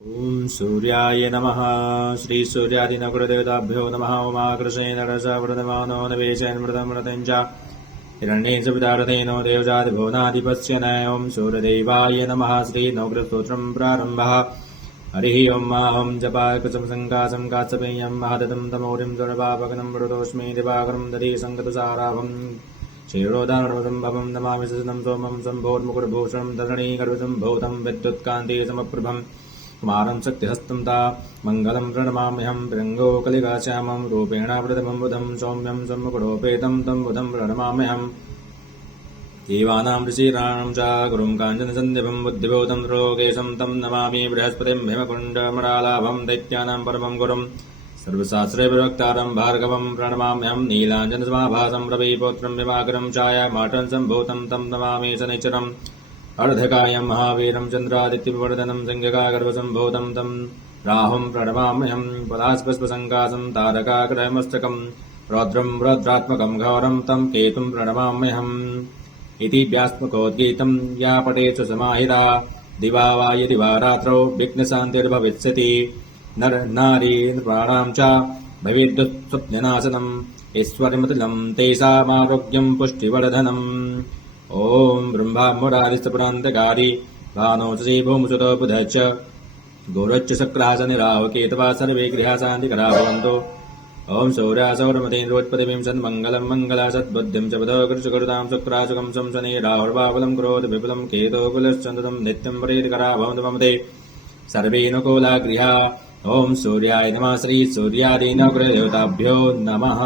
ॐ सूर्याय नमः। श्रीसूर्यादिनकुलदेवताभ्यो नमः। उमाकृष्णेन रसवृतमानो नवेशन्मृतमृतं च हिरण्येन सवितारथेनो देवजातिभुवनाधिपस्य न। ॐ सूर्यदेवाय नमः। श्रीनवग्रहस्तोत्रं प्रारम्भः। हरिः ॐ माहं जपाकुसं सङ्कासं कात्सपेयं महदतं तमौरिं सुरपापकनं मृतोऽस्मि दिवाकरं दधि सङ्गतसाराभं क्षीरोदानसम्भवं नमामि सततं सोमं सम्भोर्मुकुरभूषणं धरणीगर्भसम्भूतं विद्युत्कान्ति समप्रभम् कुमारं शक्तिहस्तं ता मङ्गलं प्रणमाम्यहं प्रियङ्गो कलिकाश्यामं रूपेण प्रथमं बुधं सौम्यं सम्मुकुटोपेतं तं बुधं प्रणमाम्यहम् देवानां ऋषीणां च गुरुं काञ्चनसन्निभं बुद्धिभूतं रोगेशं तं नमामि बृहस्पतिं भीमकुण्डमरालाभं दैत्यानां परमं गुरुं सर्वशास्त्रे प्रवक्तारं भार्गवं प्रणमाम्यहं नीलाञ्जनसमाभासं रविपुत्रं दिवाकरं छायामाटं सम्भूतं तं नमामि शनैश्चरम् अर्धकायं महावीरं चन्द्रादित्यवर्धनं सिंहकागर्भसम्भूतं तं राहुं प्रणमाम्यहं पलास्पुष्पसङ्कासं तारकाग्रहमस्तकं रौद्रं रुद्रात्मकं घोरं तं केतुं प्रणमाम्यहम् इति व्यासमुखोद्गीतं या पठेत् समाहिता दिवा वा यदि वा रात्रौ विघ्नशान्तिर्भविष्यति नर नारी नृपाणां च भवेद्दुःस्वप्ननाशनम् ऐश्वर्यमतुलं तेषामारोग्यं पुष्टिवर्धनम् ॐ ब्रह्मा मुरारिस्तपुरान्तकारी भानोऽसि भूमसुतो बुधः च गोरश्च शक्रासनिरावकेतवा सर्वे गृहा शान्तिकरा भवन्तु। ॐ सौर्यासौरमतेन्द्रोत्पतिभिं सन्मङ्गलं मङ्गलासद्बुद्धिं च बुधो कृषकरुतां शुक्राशुकं शं शनि राहुर्बाहुलं क्रोध विपुलं केतो कुलश्चन्द्रं नित्यं प्रीतिकरा भवन्तु मम ते सर्वे नुकूला गृहा। ॐ सूर्याय नमः। श्रीसूर्यादिनवग्रहदेवताभ्यो नमः।